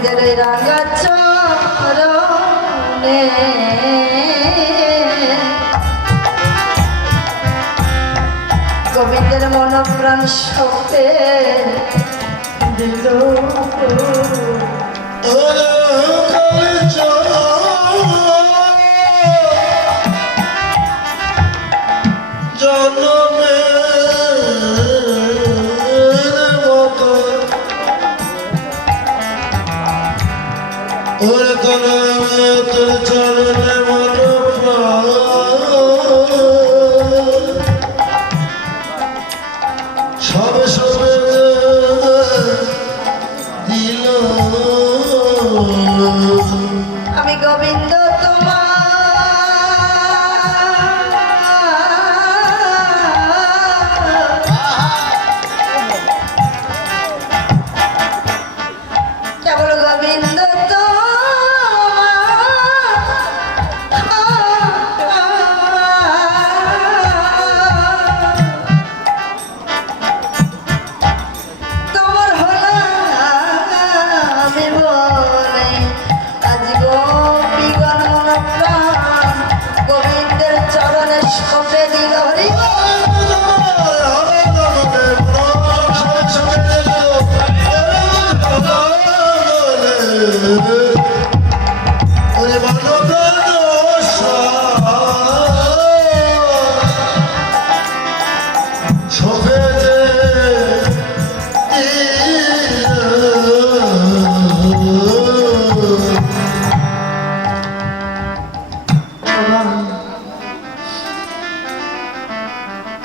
গোবিন্দের রাঙা চরণে গোবিন্দের মন প্রাণ সপে দিল আমি গোবিন্দ কেবল গোবিন্দ তোমার হলো আমি বলে আজ গোপীগণ মন প্রাণ গোবিন্দের চরণে সপে দিল হরি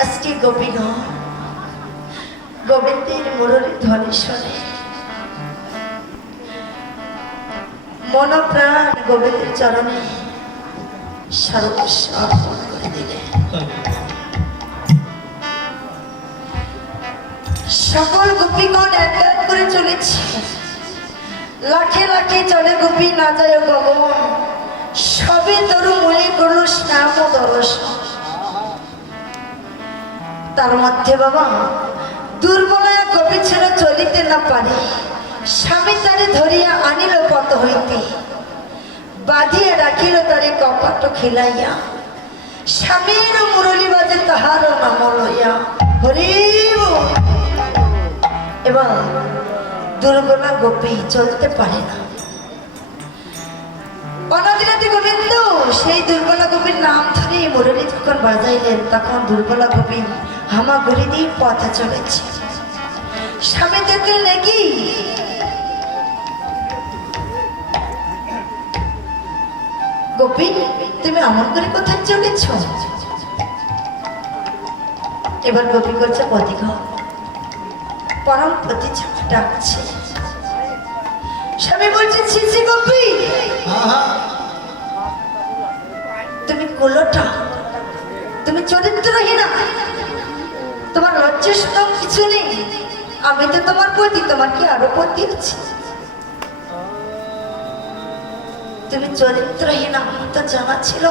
আজকে গোপীগণ গোবিন্দের মুরলীর ধ্বনি শোনে মন প্রাণ গোবিন্দের চরণে সর্বস্ব অর্পণ করে দিলে সকল গোপীগণ এক এক করে চলেছে লাখে লাখে চলে গোপী না যায় গগন সবে তরু মলি করল স্নাম ও দর্শন তার মধ্যে বাবা দুর্বলয়া গোপী ছিল চলিতে না পারে স্বামী তারে ধরিয়া আনিল পথ হইতে বাঁধিয়া রাখিল তারে কপাট খিলাইয়া স্বামীর মুরলী বাজে তাহার নাম লইয়া হরি এবং দুর্বলা গোপী চলতে পারে না অনাদিনাথ গোবিন্দ সেই দুর্বলা গোপীর নাম ধরে মুরলী যখন বাজাইলেন তখন দুর্বলা গোপী হামাগুড়ি দিয়ে পথে চলেছে স্বামী দেখলেন নাকি গোপী তুমি আমার করে কোথায় চলেছ এবার গোপী করছে পথিক পরম পতি ডাকছে স্বামী বলছে ছিছি গোপী তুমি কোলোটা তুমি চরিত্রহীনা তোমার লজ্জা শরম কিছু নেই আমি তো তোমার পতি তোমার কি আরো পতি আছে তুমি চরিত্রহীনা তো জানা ছিল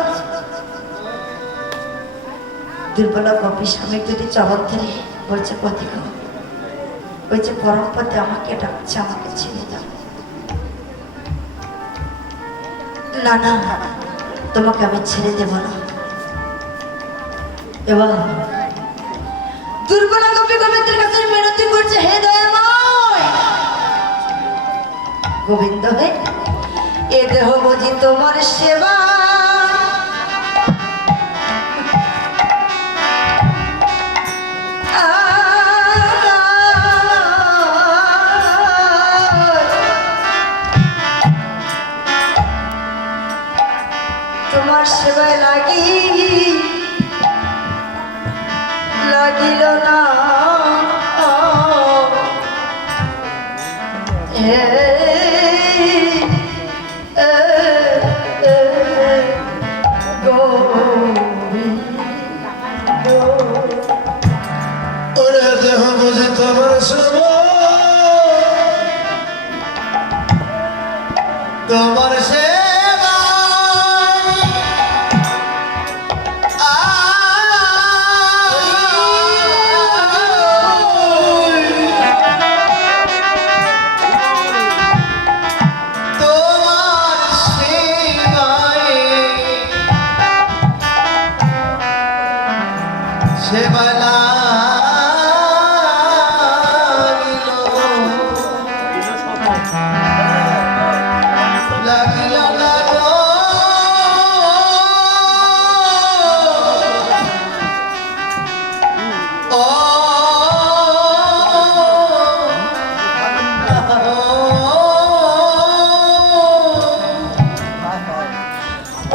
দুর্বলা গোপী স্বামী দুটি চবক ধরে বলছে পতি ওই যে পরম পতি আমাকে ডাকছে আমাকে ছেড়ে দাও না না তোমাকে আমি ছেড়ে দেব না এবং দুর্বলা গোপী গোবিন্দের কাছে মিনতি করছে হে দয়াময় গোবিন্দ হে এ দেহ বুঝি তোমার সেবা তোমার সেবায় লাগিল না ওরে দেহ বুঝি তোমার সেবা তোমার সেবা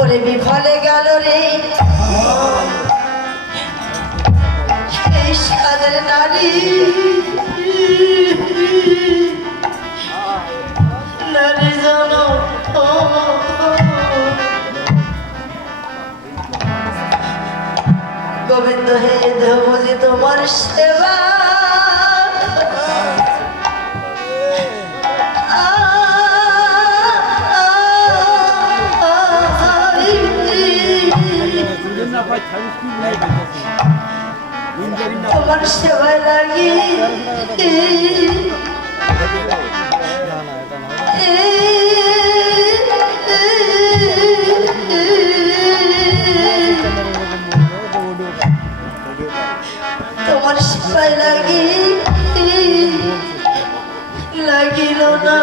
ওরে বিফলে গেল রে এই সাদের নারী নারী জন গোবিন্দ হে দেব যে তোমার সেবা তোমার সেবায় লাগি তোমার সেবায় লাগি লাগিল না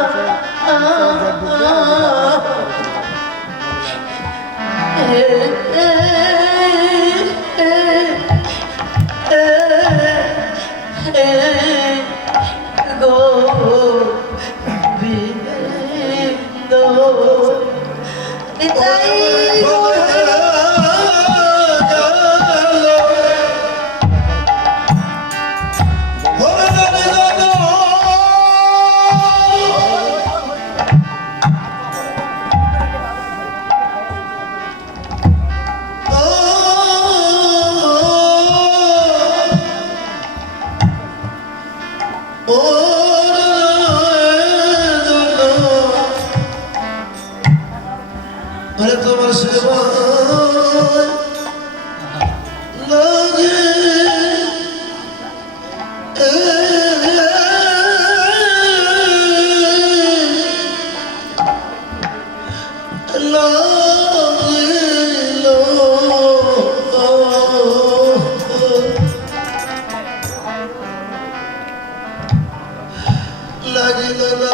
তোমার সেবা লাগে লাগিল না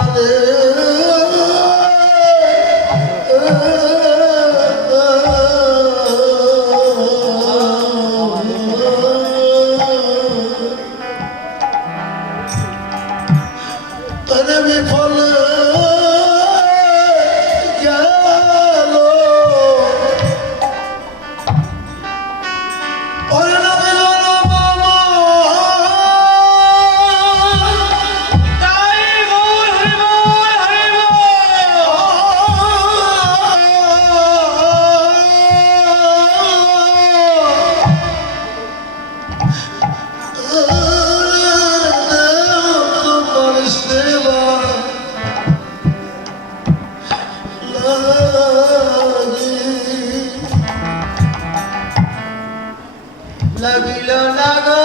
লাগিল না গো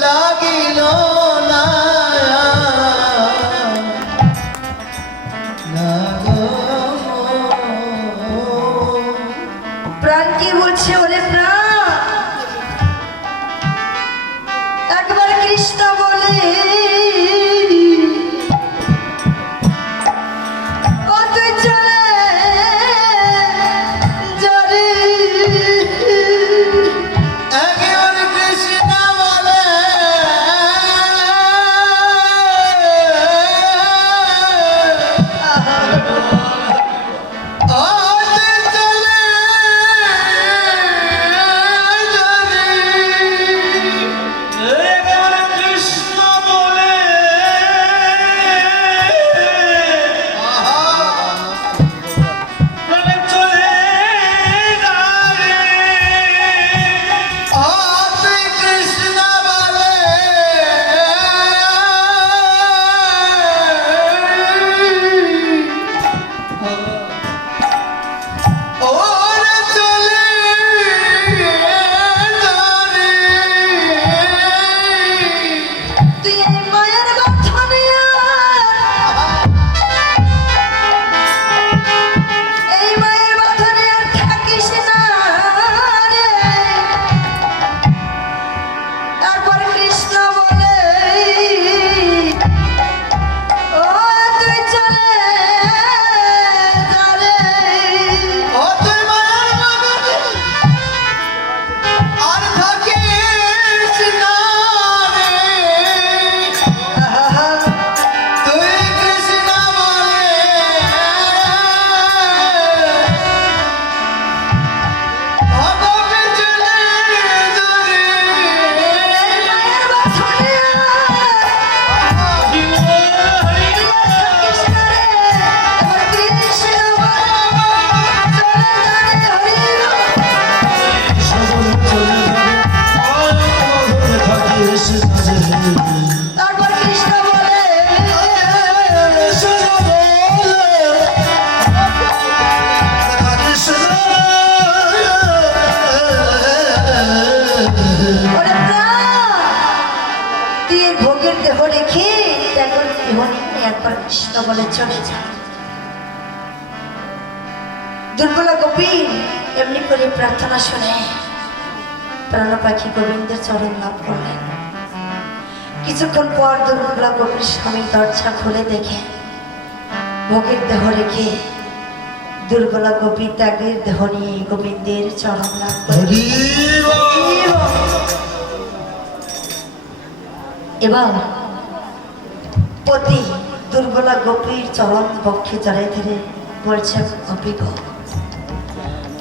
লাগিল না প্রাণ কি বলছে ওরে প্রাণ একবার কৃষ্ণ বলে একবার কৃষ্ণ বলে চলে যায়। দুর্বলা গোপী এমনি করে প্রার্থনা শুনে প্রাণ পাখি গোবিন্দের চরণ লাভ করলেন। কিছুক্ষণ পর দুর্বলা গোপীর স্বামী দরজা খুলে দেখে ভোগের দেহ রেখে দুর্বলা গোপী ত্যাগের দেহ নিয়ে গোবিন্দের চরণ লাভ করলেন। এবং পতি দুর্বলা গোপীর চরণ বক্ষে জড়াই ধরে বলছে, গোপী গো,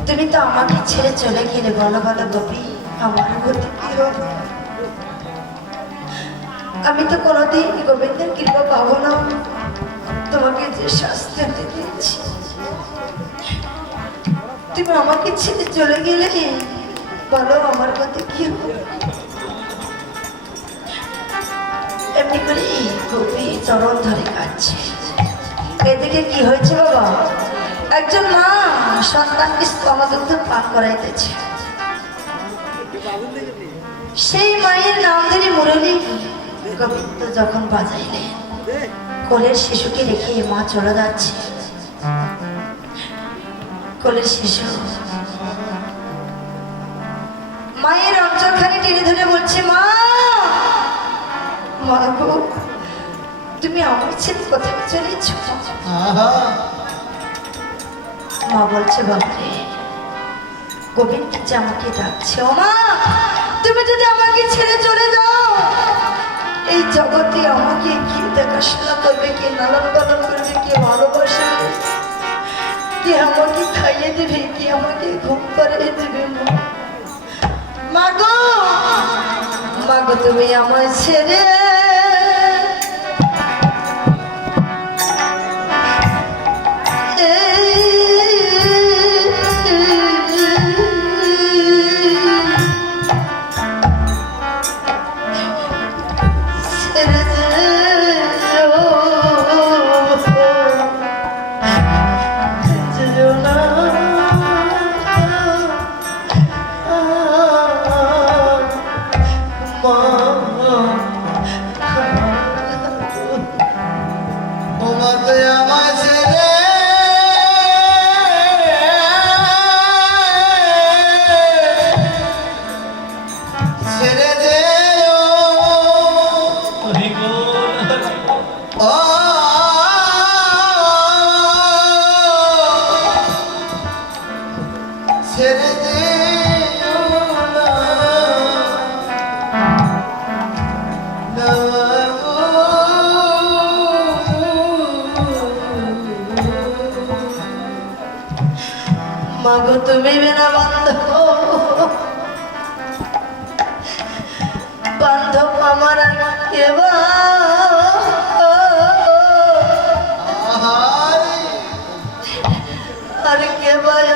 তুমি তো আমাকে ছেড়ে চলে গেলে, বলো বলো গোপী আমার গতি কি হবে? আমি তো কোনোদিন গোবিন্দের কৃপা পাবো না। তোমাকে যে শাস্তি দিয়েছি, তুমি আমাকে ছেড়ে চলে গেলে, বলো আমার গতি কি হবে? এমনি করে গোপী চরণ ধরে কাঁদছে। এদিকে কি হয়েছে বাবা? একজন মা সন্তানকে স্তনদুগ্ধ পান করাইতেছে। সেই মায়ের নাম ধরে মুরলী গোবিন্দ যখন বাজাইলেন, কোলের শিশুকে রেখে মা চলে যাচ্ছে। কোলের শিশু মায়ের অঞ্চলখানি টেনে ধরে বলছে, মা মা গো, তুমি আমার ছেলে কোথায় চলেছ? মা বলছে, বাবারে গোবিন্দ যে আমাকে ডাকছে। ও মা, তুমি যদি আমাকে ছেড়ে চলে যাও, এই জগতে আমাকে কি দেখাশোনা করবে, কে লালন পালন করবে, কে ভালোবাসবে, কে আমাকে খাইয়ে দেবে, কে আমাকে ঘুম পাড়িয়ে দেবে? মা গো, মা গো, তুমি আমায় ছেড়ে মাগো, তুমি বিনা বান্ধব আমার আর কে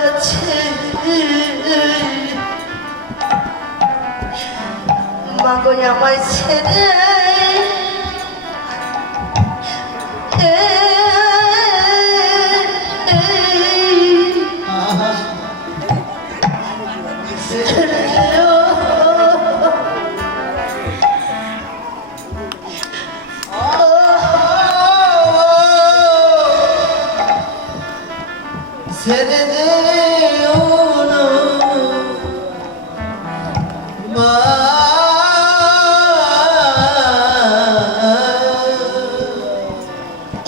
আছে? মাগো, আমায় ছেড়ে ছেড়ে যেও না মা,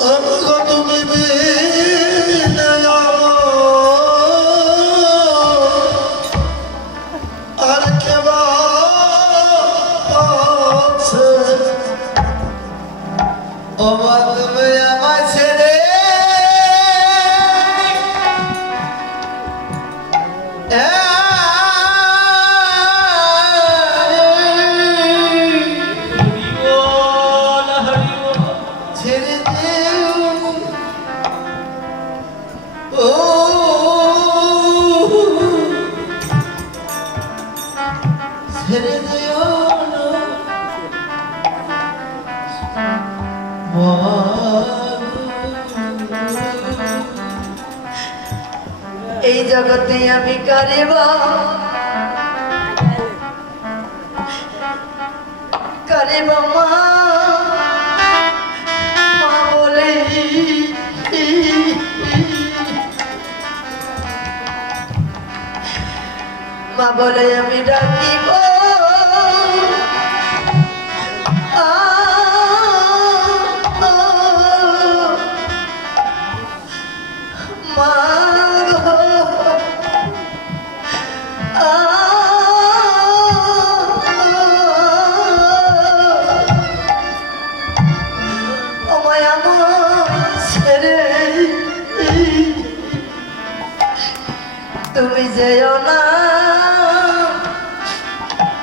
আমাকে তুমি বিনে আর কেবা আছে? ও মা, তুমি আমায় ছেড়ে এই জগতে আমি কারিব মা, মা বলে বলে আমি ডাকিব আ, ও, মা গো, আ, ও মায়া আমার ছেড়ে তুমি যেও না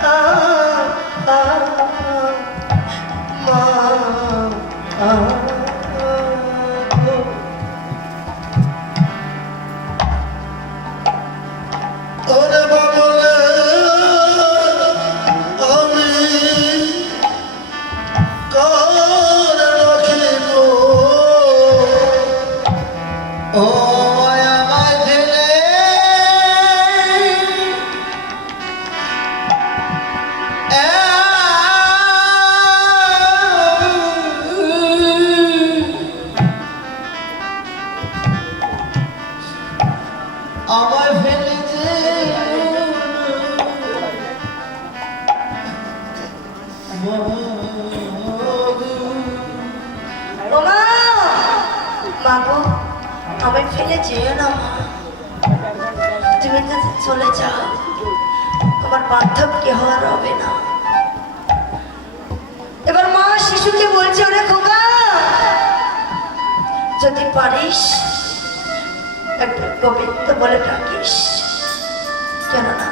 আ, আ, মা, আ, গো। ওরে বাবলে আমি কার রাখিব ও আমায় ফেলে আমায় ফেলে ও মা, মা গো, আমায় ফেলে যেও না মা। তুমি যদি চলে যাও আমার বান্ধব কেহ আর হবে না। এবার মা শিশুকে বলছে ওরে খোকা, যদি পারিস একটা গোবিন্দ বলে ডাকিস, কেননা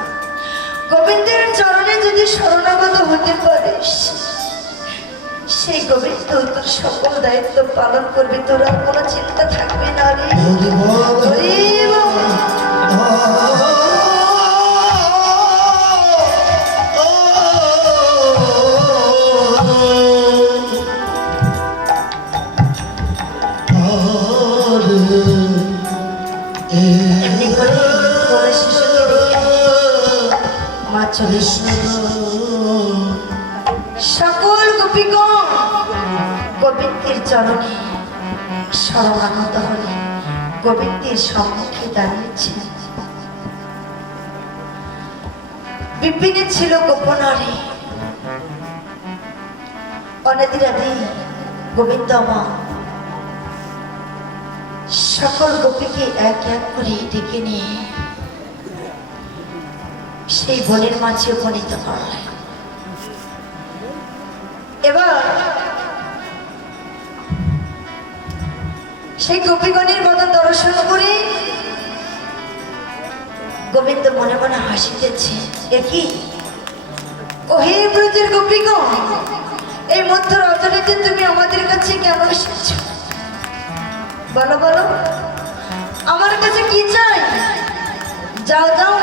গোবিন্দের চরণে যদি শরণাগত হতে পারিস সেই গোবিন্দ তোর সকল দায়িত্ব পালন করবে, তোর আর কোনো চিন্তা থাকবে না রে। হরি বল। এমনি করে বলে শিশুকে রেখে মা চলে সকল গোপীগণ গোবিন্দের চরণে শরণাগত হলে গোবিন্দের সম্মুখে দাঁড়িয়েছে। বিপিনে ছিল গোপনারে অনেদিরাদি গোবিন্দ মা সকল গোপীকে এক এক করে ডেকে নিয়ে সেই বনের মাঝে উপনীত করলেন। এবার সেই গোপীগণের মতো দর্শন করে গোবিন্দ মনে মনে হাসিতেছে, একই ও হে ব্রজের গোপীগণ, এই মধ্য রজনীতে তুমি আমাদের কাছে কেন এসেছ? বলো বলো, আমার কাছে কি চাই? যাও যাও,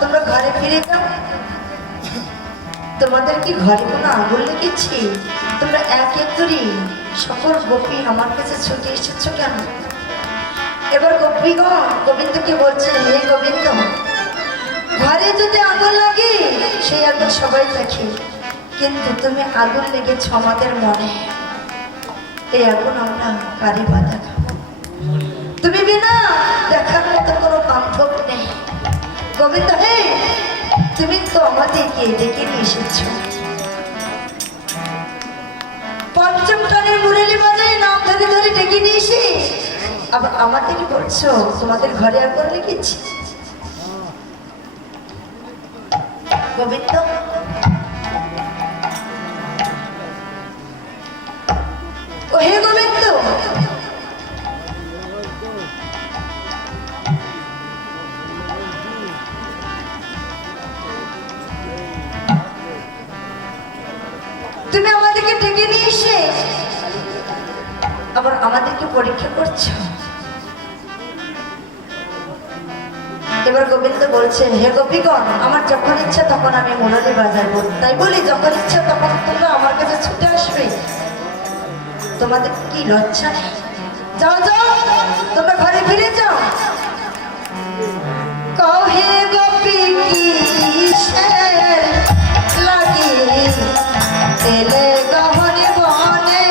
তোমরা ঘরে ফিরে যাও। তোমাদের কি ঘরে কোনো আগুন লেগেছে? তোমরা এক এক করে সকল গোপী আমার কাছে ছুটে এসেছো কেন? এবার গোপীগণ গোবিন্দকে বলছে, হে গোবিন্দ, ঘরে যদি আগুন লাগে সেই আগুন সবাই দেখে, কিন্তু তুমি আগুন লেগেছ আমাদের মনে, এই আগুন আমরা কারি বাধা খাবো? তুমি বিনা দেখার মতো কোনো বান্ধব নেই। গোবিন্দ হে, তুমি তো আমাদেরকে ডেকে নিয়ে এসেছ, পঞ্চম টানের মুরলি বাজায় নাম ধরে ধরে ডেকে নিয়ে এসে আবার আমাদেরই বলছো তোমাদের ঘরে আগুন লেগেছে। গোবিন্দ ও হে গোবিন্দ, তুমি আমাদেরকে ডেকে নিয়ে এসে আবার আমাদেরকে পরীক্ষা করছো। এবার গোবিন্দ বলছে, হে গোপীগণ, আমার যখন ইচ্ছা তখন আমি মুরলি বাজাবো, তাই বলি যখন ইচ্ছা তখন তোমরা আমার কাছে ছুটে আসবে। তোমাদের কি লজ্জা নেই? যাও যাও, তোমরা ঘরে ফিরে যাও। কহে গোপী কিসের লাগি এলে গহনে বনে,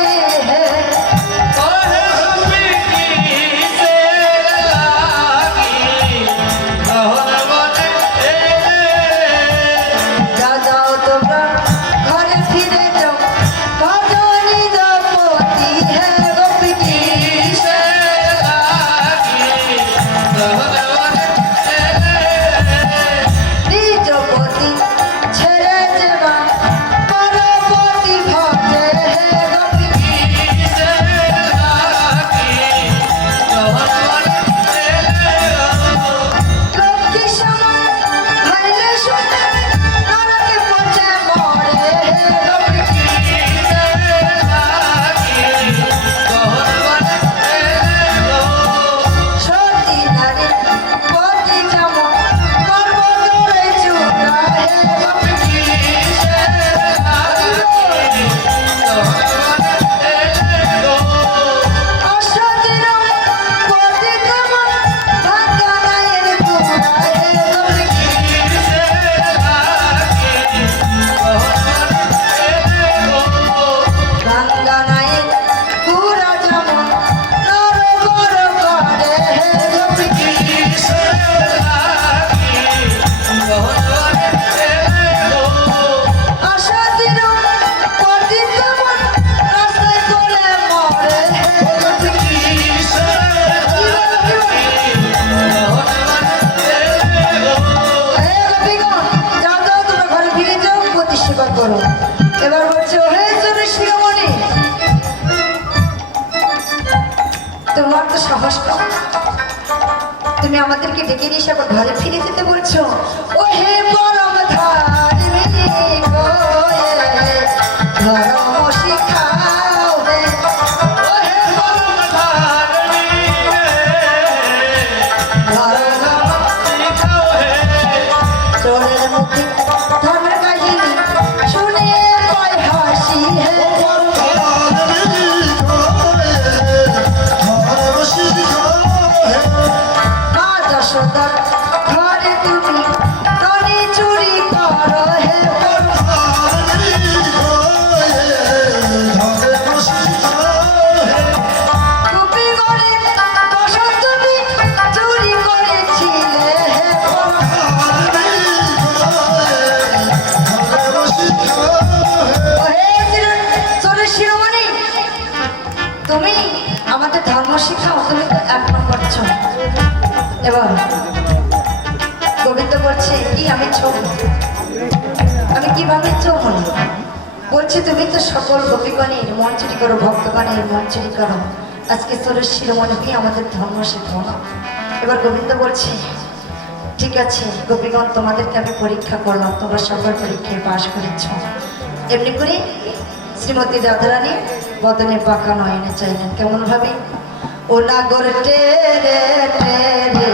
করো। এবার বলছে হে চলে শিরোমণি, তোমার তো সাহস কম, তুমি আমাদেরকে ডেকে নিয়ে এসে আবার ঘরে ফিরে যেতে বলছো। ও হে পরম ধার্মিক ধর্ম শিখাও হে, ও হে পরম ধার্মিক ধর্ম শিখাও হে। চোরের মুখে ধর্মের কাহিনী শুনে পায় হাসি হে। মা যশোদার ঘরে তুমি ধনী চুরি করো হে। গোপী গণে দশম তুমি চুরি করেছিলে হে। ও হে চোরের শিরোমণি, তুমি আমাদের ধর্ম শিখাও, তুমি তো এক নম্বর চোর। এবার গোবিন্দ বলছে কি আমি চোর, আমি কিভাবে চোর হলাম? বলছে তুমি তো সকল গোপীগণের মন চুরি করো, ভক্তগণের মন চুরি করো, আজকে চোরের শিরোমণি হয়ে আমাদের ধর্ম শেখাও না। এবার গোবিন্দ বলছে ঠিক আছে গোপীগণ, তোমাদেরকে আমি পরীক্ষা করলাম, তোমরা সকল পরীক্ষায় পাশ করেছ। এমনি করে শ্রীমতী রাধারানী বদনে পাকা নয়নে চাইলেন কেমন ভাবে, ও নাগর টেরে টেরে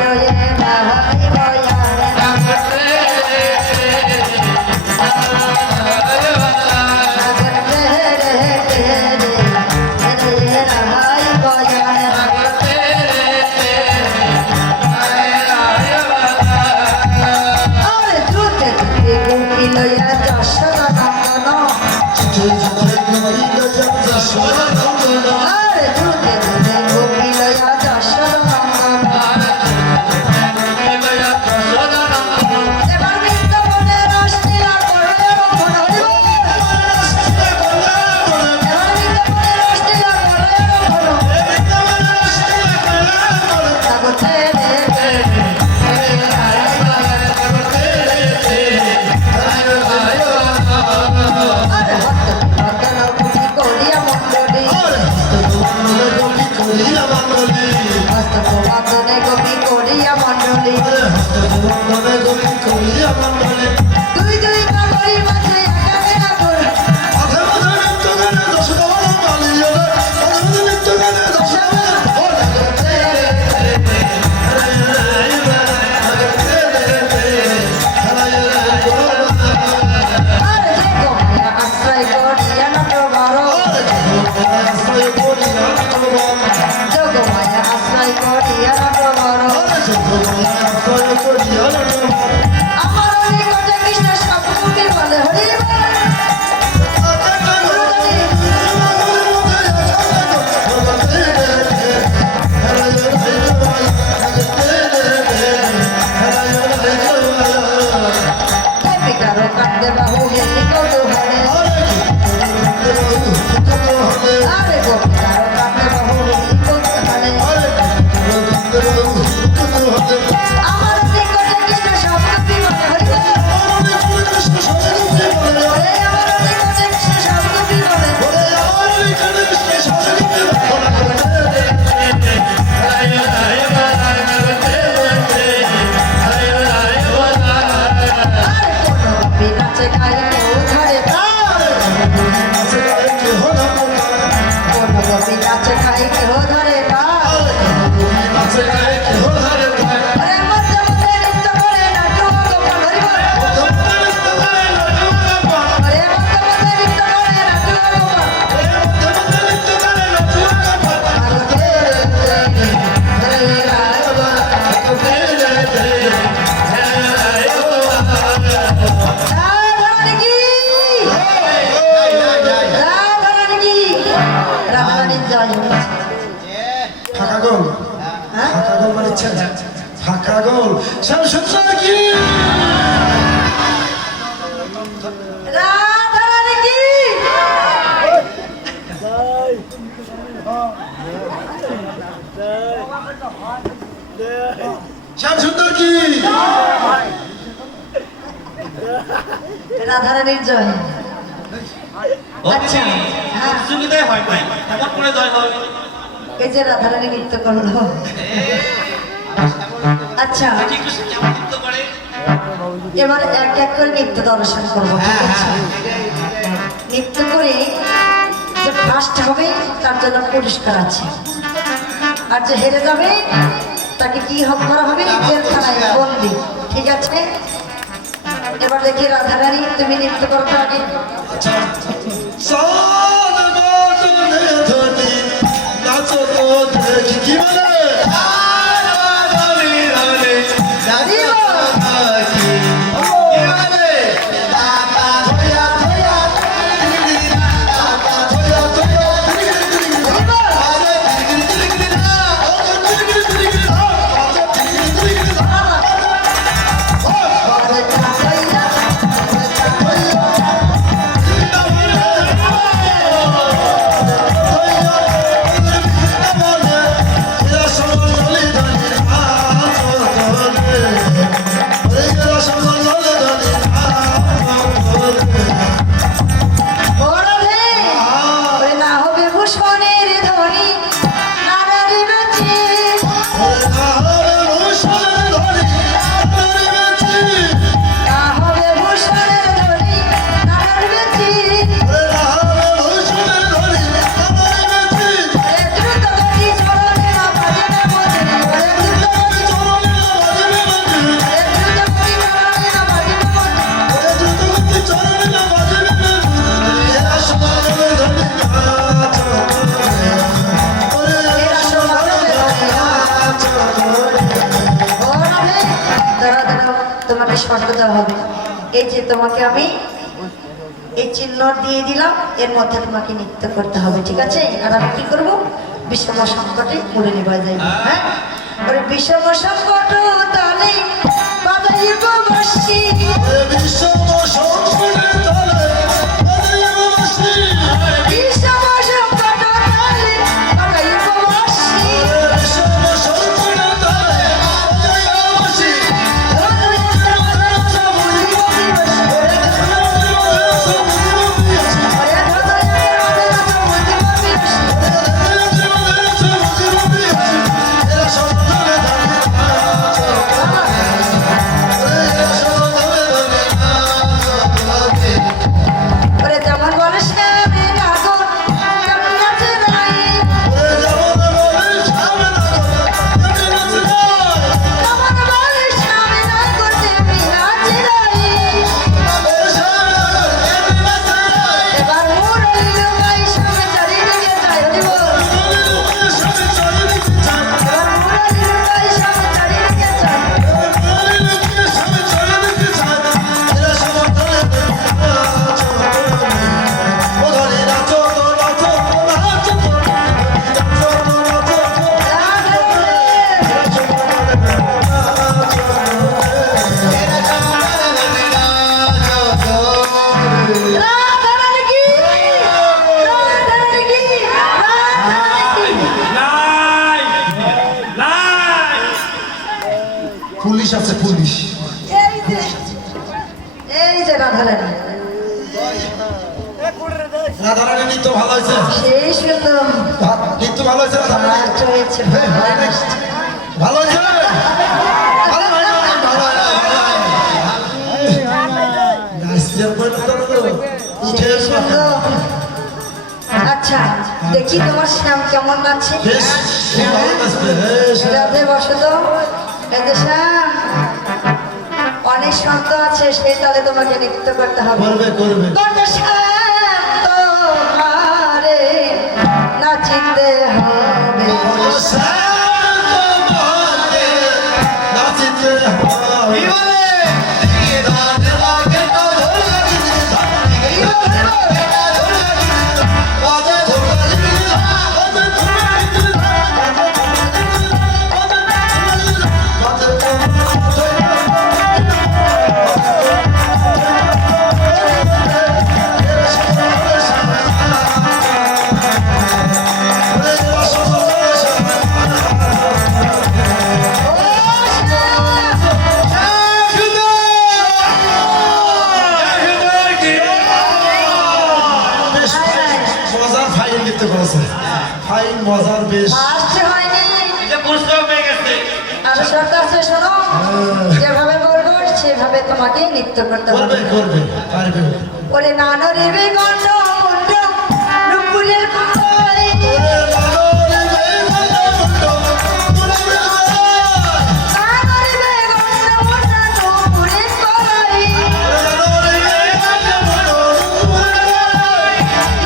রয়ে নাহাই বয়ান, নাগর টেরে টেরে রয়ে নাহাই বয়ান। আরে দ্রুতে দ্রুতে গোপী লইয়া যশোদা নন্দন, আরে দ্রুতে দ্রুতে গোপী লইয়া যশোদা নন্দন। এবার বৃন্দাবনে রাসলীলা করে রক্ষণ হইব, এবার বৃন্দাবনে রাসলীলা করে রক্ষণ। নাগর টেরে আরে হস্ত বদন গোপী করিয়া মণ্ডলী, হস্ত বদনে গোপী করিয়া মণ্ডলী। দুই দুই কাগরি মাঝে একাকে নাগর, আরে দেখো মায়া আশ্রয় করিয়া নটবর, যোগ মায়া আশ্রয় করিয়া নটবর। আমার নিকটে কৃষ্ণ সবকে বলে হরি বিকার কান্দে বাহু হে নিকট হরে, আরে গোপিকার কান্দে বাহু হে নিকট হরে। আমার নিকটে কৃষ্ণ সবকে বলে হরি বল, ওরে আমার নিকটে কৃষ্ণ সবকে বলে। আরে কোনো গোপী নাচে গায়ে কেউ ধরে তাল, কোনো গোপী নাচে গায়ে কেউ ধরে তাল। আরে মধ্যে মধ্যে নৃত্য করে নাটু গোপাল হরি বল, আরে মধ্যে মধ্যে নৃত্য করে নাটু গোপাল। নাগর টেরে টেরে রে রায় রাধারানী কি, রাধারানী কি, রাধারানীর জয় হোক। ফাঁকা গোল, হ্যাঁ ফাঁকা গোল মানে ছেলে, ফাঁকা গোল শ্যাম সুন্দর কি, রাধারানী কি, শ্যাম সুন্দর কি, রাধারানীর জয়। আচ্ছা, হ্যাঁ। প্রতিযোগিতায় হয় নাই, এমন করে জয় হবে। এই যে রাধারানী নৃত্য করলো। আচ্ছা, দেখি একটু কেমন নৃত্য করে। এবার এক এক করে নৃত্য দর্শন করবো, ঠিক আছে? নৃত্য করে যে ফার্স্ট হবে তার জন্য পুরস্কার আছে, আর যে হেরে যাবে তাকে কি করা হবে? জেলখানায় বন্দি, ঠিক আছে? এবার দেখি রাধারানী, তুমি নৃত্য করতে আগে। সাদ বাজনে ধনি নাচো তো দেখি কি বলে দাদি তোমাকে শর্ত দেওয়া হবে। এই যে তোমাকে আমি এই চিহ্ন দিয়ে দিলাম, এর মধ্যে তোমাকে নৃত্য করতে হবে, ঠিক আছে? আর আমি কি করবো? বিষম সংকটে মুড়ে নিবা যাইব। হ্যাঁ, ওই বিষম সংকট তালে বাজাইব বাঁশি, বিষম সংকটে তলে বাজাইব বাঁশি, বিষম সংকট তালে বাজাইব বাঁশি, বিষম সংকটে তলে বাজাইব বাঁশি, পুলিশ আছে পুলিশ। এই যে রাধারানী, রাধারানী নৃত্য ভালো হয়েছে, সেই সুন্দর নৃত্য ভালো হয়েছে, রাধারানী নাচ হয়েছে, ভালো হয়েছে, ভালো হয় না, ভালো হয় না, ভালো হয় না। নাচতে পারবে না তো, উঠে সেই সুন্দর। আচ্ছা, দেখি তোমার শ্যাম কেমন নাচছে। বেশ, খুব ভালো নাচবে, বেশ। রাধে বসো তো। এই যে শ্যাম, অনেক শব্দ আছে, সেই তালে তোমাকে নৃত্য করতে হবে। করবে, করবে। তোকে শ্যাম তোমারে নাচিতে হবে। নাচিতে হবে। নৃত্য করেছে ফাইন মজার বেশ ফার্স্ট হয়নি, এটা পুরস্কার পেয়ে গেছে আর সরকার আছে শোনো, যেভাবে বলবো সেভাবে তোমাকে নৃত্য করতে হবে। করবে করবে পারবে ওরে নানো রেবে গন্ড মুন্ড নুপুরের কই, নানো রেবে গন্ড মুন্ড নুপুরের কই, নানো রেবে বড় বড় বুঝিব মরাই, ওরে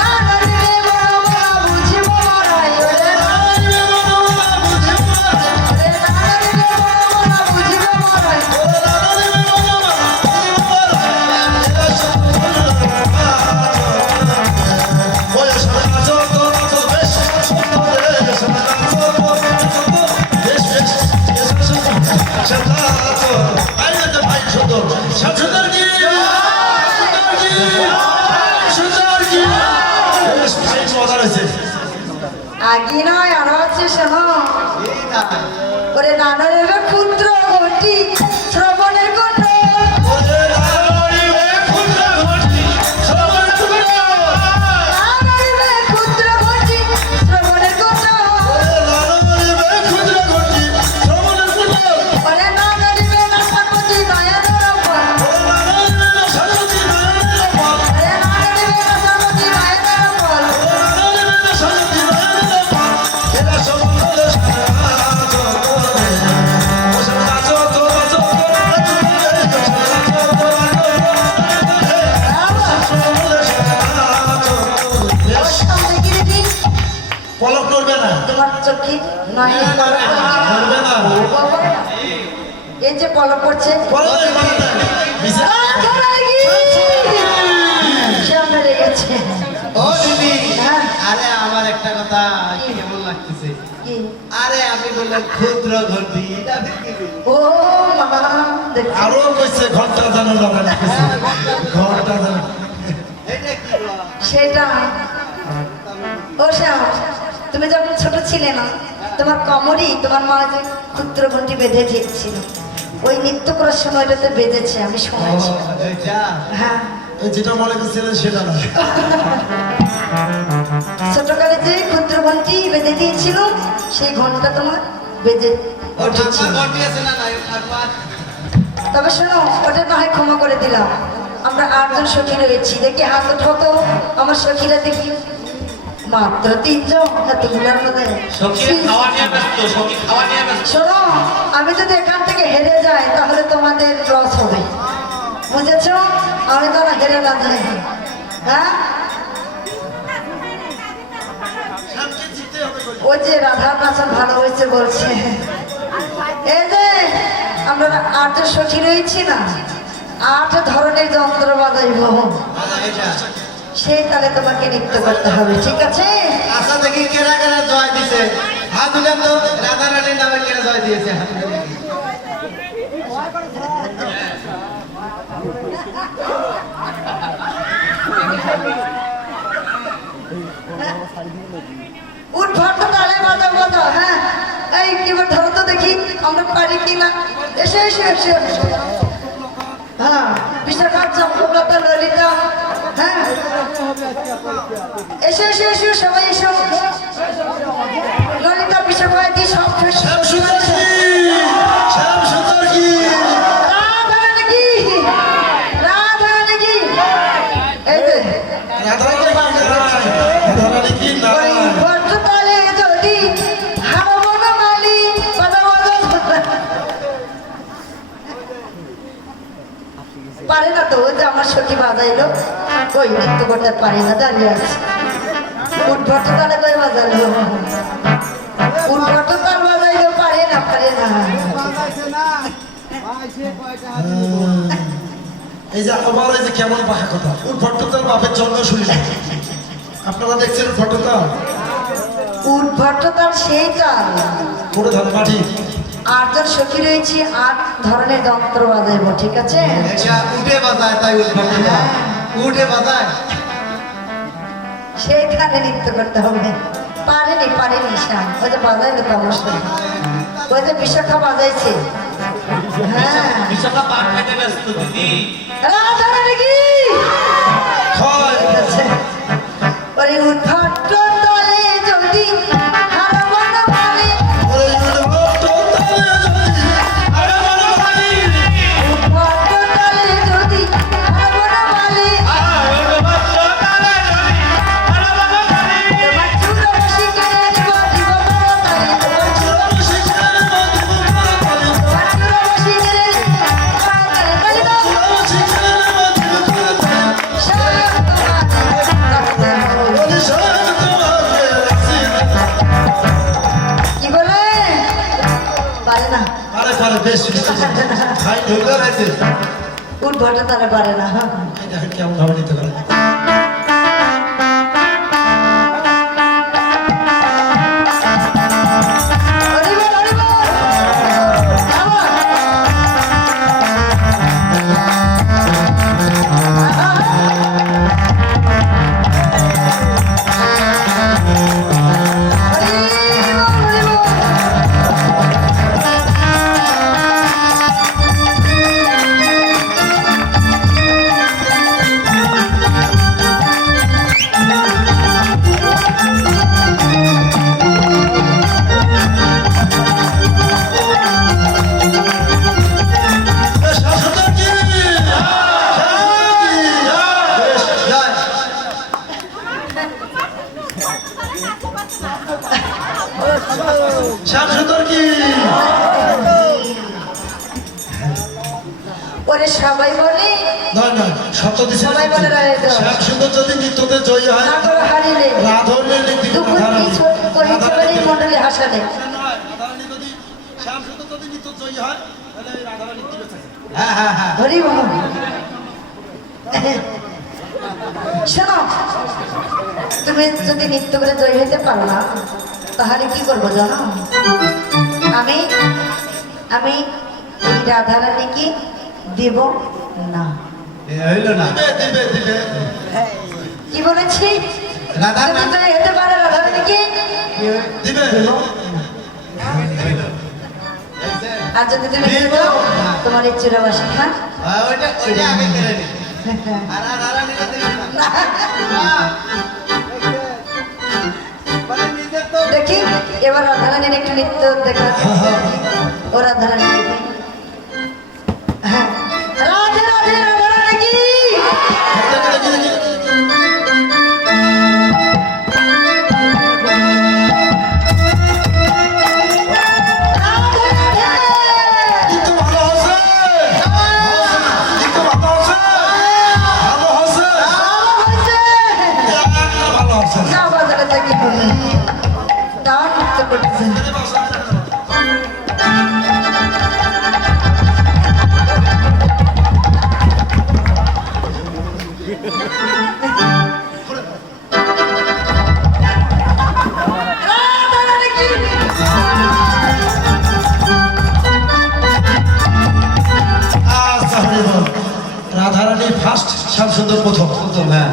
নানো রেবে বড় বড় বুঝিব মরাই, আগি নয় আরো আছে শোনো, ওরে নানো রেবে ক্ষুদ্র ঘটি শ্রবণের গন্ড, নানো রেবে ক্ষুদ্র ঘটি শ্রবণের গন্ড, ওরে নানো রেবে নাসাপতি নয়নের উপর, ওরে নানো রেবে নাসাপতি নয়নের উপর, ওর সামনে গিয়ে দিন পলক করবে না তোমার চোখে নয়নে পলক করবে না এই যে পলক পড়ছে পলক করবে না সামনে লেগেছে ও দিদি হ্যাঁ। আরে আমার একটা কথা কেমন লাগতেছে কি? আরে আমি বললাম ক্ষুদ্র ঘটি এটা কি ও মা দেখছি আরো কইছে ঘন্টা জানো লাগা লাগছে ঘন্টা জানো এটা কি বল? সেটা ও শ্যাম, তুমি যখন ছোট ছিলে না তোমার কমরই তোমার মা যে ক্ষুদ্র ঘন্টি বেঁধে দিয়েছিল, ওই নৃত্য করার সময় ওটাতে বেঁধেছে আমি শুনেছি। এটা হ্যাঁ এই যেটা মনে করছিলেন সেটা না ছোটকালে যে ক্ষুদ্র ঘন্টি বেঁধে দিয়েছিল সেই ঘন্টা তোমার বেঁধে ও উঠেছিল। ঠাকুমা ঘটি আছে না নাই ঠাকুমা তবে শোনো, ওটা না হয় ক্ষমা করে দিলাম, আমরা 8 জন সখী রয়েছি, দেখি হাত উঠাও তো আমার সখীরা দেখি, মাত্র 3 জন এতগুলোর মধ্যে। সখীর খাওয়া নিয়ে ব্যস্ত সখী খাওয়া নিয়ে ব্যস্ত শোনো, আমি যদি এখান থেকে হেরে যাই তাহলে তোমাদের লস হবে, বুঝেছো? আমি তো না হেরে না যাই, হ্যাঁ? ওই যে রাধার নাচন ভালো হয়েছে বলছে, এই যে আমরা 8 জন সখী রয়েছি না, 8 ধরনের যন্ত্র বাজাইব, এটা সেই তালে তোমাকে নৃত্য করতে হবে, ঠিক আছে? আশা দেখি কেরা কেরা জয় দিছে হাত উঠান তো রাধা রানীর নামে কেরা জয় দিয়েছে হাত উঠান। উঠভাট তালে বাজাও বাজাও, হ্যাঁ? এই কিবার ধরো তো দেখি আমরা পারি কিনা, এসে এসে এসে এসে। হ্যাঁ, বিশাখা চম্পকলতা ললিতা, হ্যাঁ এসে এসে এসে সবাই এসো, ললিতা বিশাখা দি সব শ্যাম সুন্দর কি শ্যাম সুন্দর কি রাধা নাকি রাধা নাকি, এই যে রাধারানী কি না ওই ভট্ট তালে যদি হারবো না মালি বাজা বাজা পারে না তো, ওই যে আমার সখী বাজাইলো ওই নৃত্য করতে পারে না, দাঁড়িয়ে আছে। উঠভট তালে কই বাজাইলো, উঠভট তাল বাজাইলো পারে না এই যে আবার এই যে কেমন পাখা কথা উদ্ভট্টতার বাপের জন্ম শুনি না। আপনারা দেখছেন উদ্ভট্টতা উঠভট তাল সেই তাল, কোনো ধরনের মাটি 8 জন সখী রয়েছি, 8 ধরনের যন্ত্র বাজাইবো, ঠিক আছে? এটা উঠে বাজায় তাই উঠে উঠে বাজায় সেই তালে নৃত্য করতে হবে, পারেনি শ্যাম, ওই যে বাজাইলো তো অবশ্যই, ওই যে বিশাখা বাজাইছে, হ্যাঁ বিশাখা পাক খাইতে ব্যস্ত দিদি রাধা নাকি হয় ওরে উদ্ভট তলে পারে বেশ ভাই ঢুকে রয়েছে উঠবাটা তারা পারে না কেমন ভাবে নিতে পারে হরিবল, হরিবল। আবার। হরিবল, হরিবল। শাশ্বত কি জয় শাশ্বত কি ওরে সবাই বলে নয় নয় সত্য দিছে সবাই বলে রায়ত। শ্যাম সুন্দর যদি নিত্যতে জয়ী হয় না করে হারিলে রাধনের নীতি দুপুর পরিচয় মন্ডলী হাসালে শ্যাম সুন্দর যদি নিত্য জয়ী হয় তাহলে এই রাধারানী দিবে থাকে হ্যাঁ হ্যাঁ হ্যাঁ হরি বল শোনো তুমি যদি নৃত্য করে জয় হইতে পারো না তাহলে কি করবো জানো আমি আমি এই রাধারানীকে দেব না এ হইল না দিবে দিবে দিবে কি বলেছি রাধারানী- তুমি জয় হতে পারো রাধারানীকে দিবে আর যদি তুমি হেরে যাও তোমার এই চূড়াবাসী খান ওইটা ওইটা আগে কেড়ে নি আর রাধারানীকে দিবি না মানে নিজের তো দেখি এবার রাধারানীর একটু নৃত্য দেখা ও রাধারানী হ্যাঁ রাধে রাধে রাধারানী কি রাধে রাধে কিন্তু ভালো হচ্ছে কিন্তু ভালো হচ্ছে ভালো হচ্ছে ভালো হয়েছে একটা ভালো হচ্ছে যাও বাজারে থাকি দাও নৃত্য করতেছে রাধারানী কি আচ্ছা হরি বল রাধারানী ফার্স্ট শ্যাম সুন্দর প্রথম প্রথম হ্যাঁ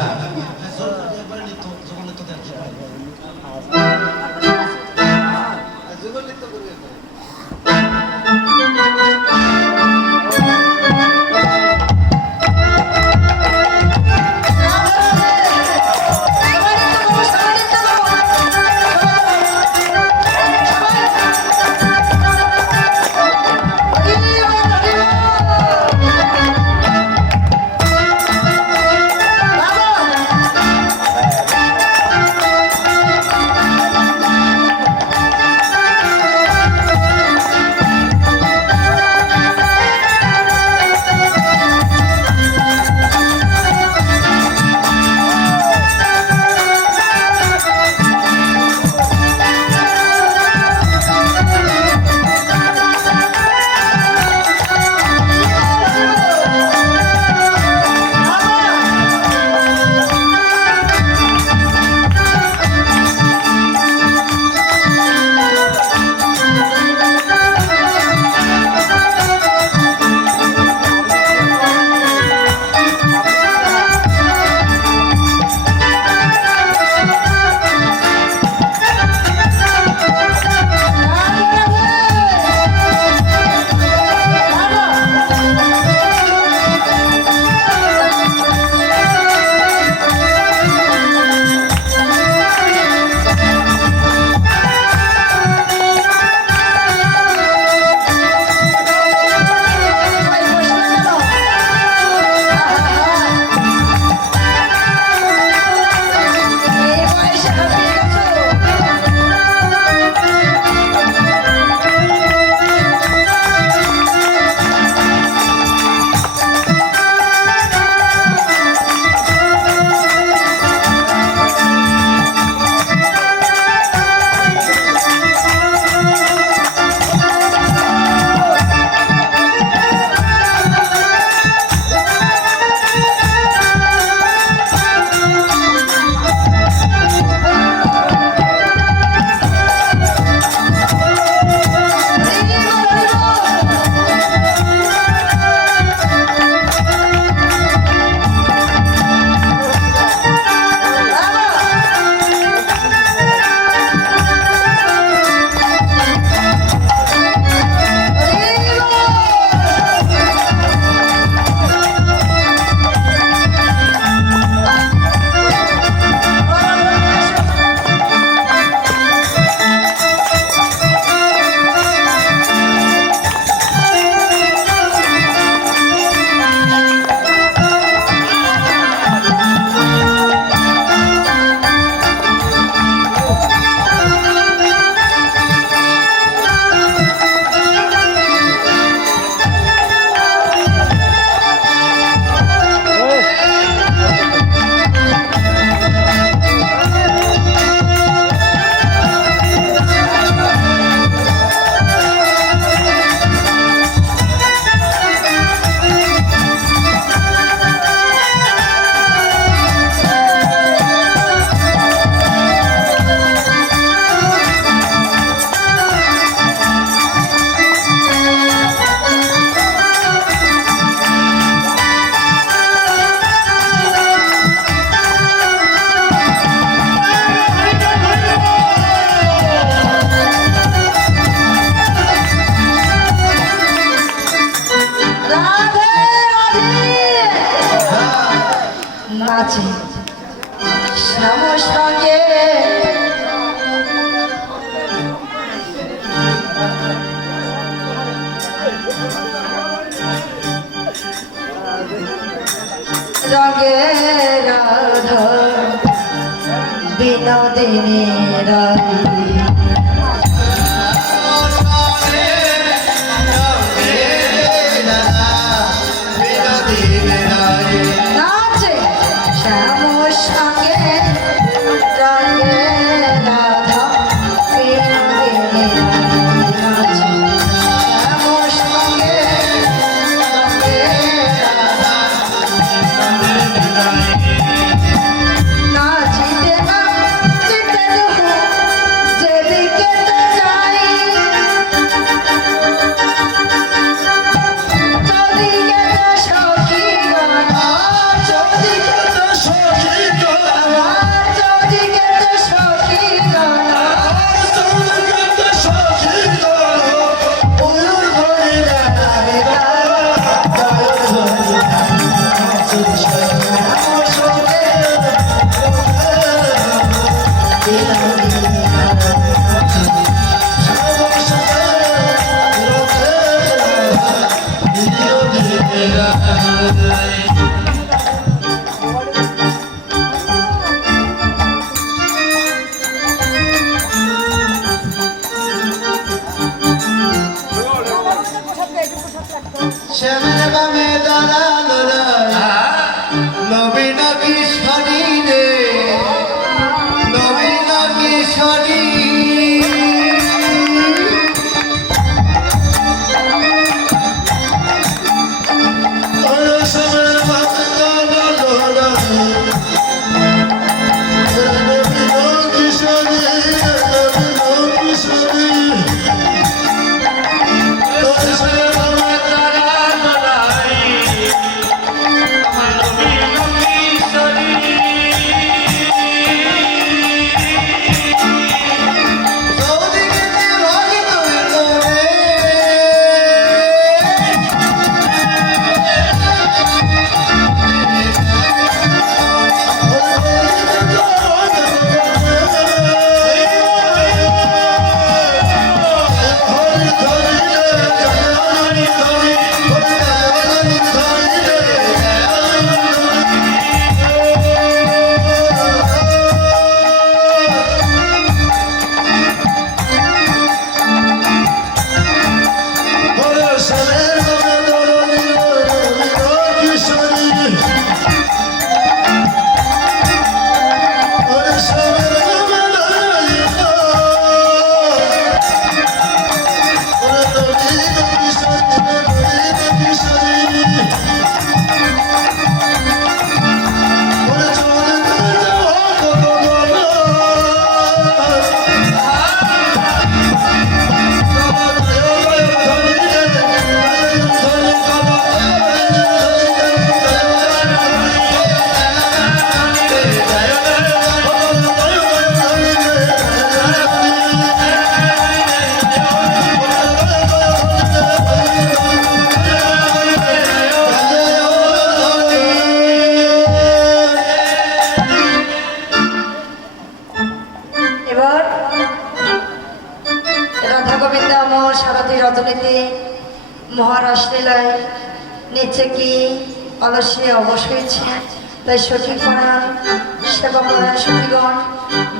নাচে শ্যাম সঙ্গে রঙে রাধা বিনোদিনী রাধি নাচে শ্যাম সঙ্গে রঙে রাধা বিনোদিনী নাচে শ্যাম সঙ্গে রঙে রাধা নাচিতে নাচিতে দুহু যেদিকে যাই চদিকে সখী গানা চদিকে সখী গানা চদিকে সখী গানা উলুর ধরে রাধে শ্যামের বামে দাঁড়ালো নবীন কিশোরী রে নবীন কিশোরী এবার রাধা গোবিন্দ আমার সারাটি রজনীতে মহারাষ্ট্রীলায় নিচে কি অলসে অবশ হয়েছে তাই সখী পরাণ সেবা পরাণ সখীগণ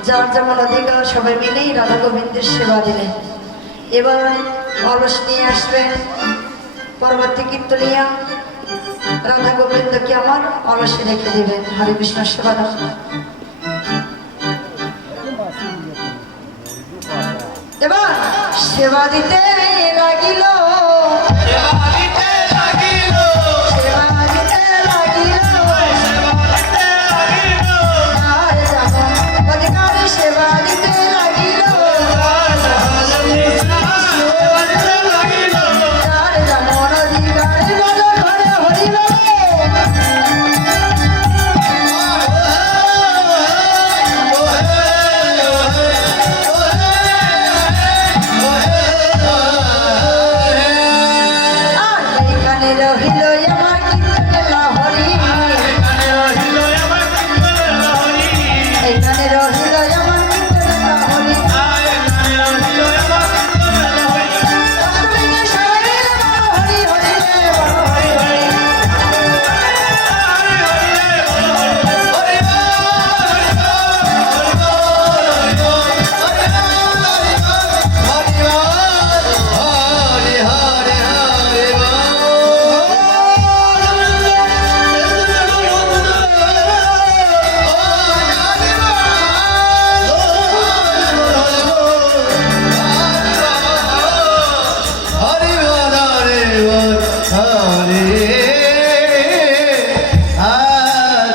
যার যেমন অধিকার সবাই মিলেই রাধা গোবিন্দের সেবা দিলেন। এবার অলস নিয়ে আসবেন পরবর্তী কীর্তনিয়া রাধা গোবিন্দকে আমার অলসে রেখে দেবেন। হরে কৃষ্ণ সেবা দাও। এবার সেবা দিতে লাগিল সেবা দিতে লাগিল আর যেমন অধিকার সেবা দিতে লাগিল আর যেমন অধিকার বল ঘরে হরিল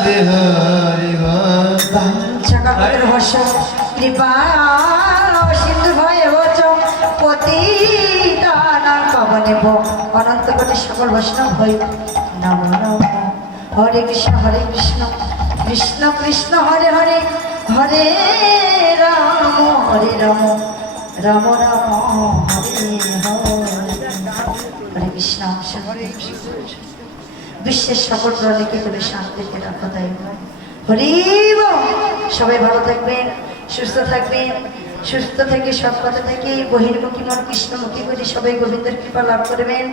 রাধে হরি বাঞ্ছাকাতর হর্ষ কৃপা সিন্ধু ভয়ে বচ পতিতানাং পাবনেব অনন্ত কোটি সকল বৈষ্ণব হই নমো নমঃ। হরে কৃষ্ণ কৃষ্ণ কৃষ্ণ হরে হরে হরে রাম রাম রাম হরে হরে হরে কৃষ্ণ বিশ্বের সকল প্রাণীকে তুমি শান্তিতে রাখো তাই হরি বল। সবাই ভালো থাকবেন, সুস্থ থাকবেন, সুস্থ থেকে সৎ পথে থেকে বহির্মুখী মন কৃষ্ণমুখী করে সবাই গোবিন্দের কৃপা লাভ করবেন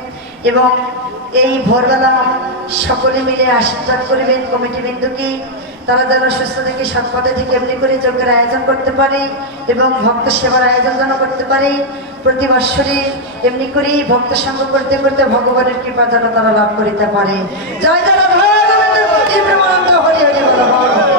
এবং এই ভোরবেলা সকলে মিলে আশীর্বাদ করবেন কমিটি বিন্দুকে, তারা যেন সুস্থ থেকে সৎ পথে থেকে এমনি করে যজ্ঞের আয়োজন করতে পারে এবং ভক্ত সেবার আয়োজন যেন করতে পারে। প্রতি বৎসরে এমনি করেই ভক্ত সঙ্গ করতে করতে ভগবানের কৃপা যেন তারা লাভ করিতে পারে। জয় জয় রাধা গোবিন্দ হরি হরি বল।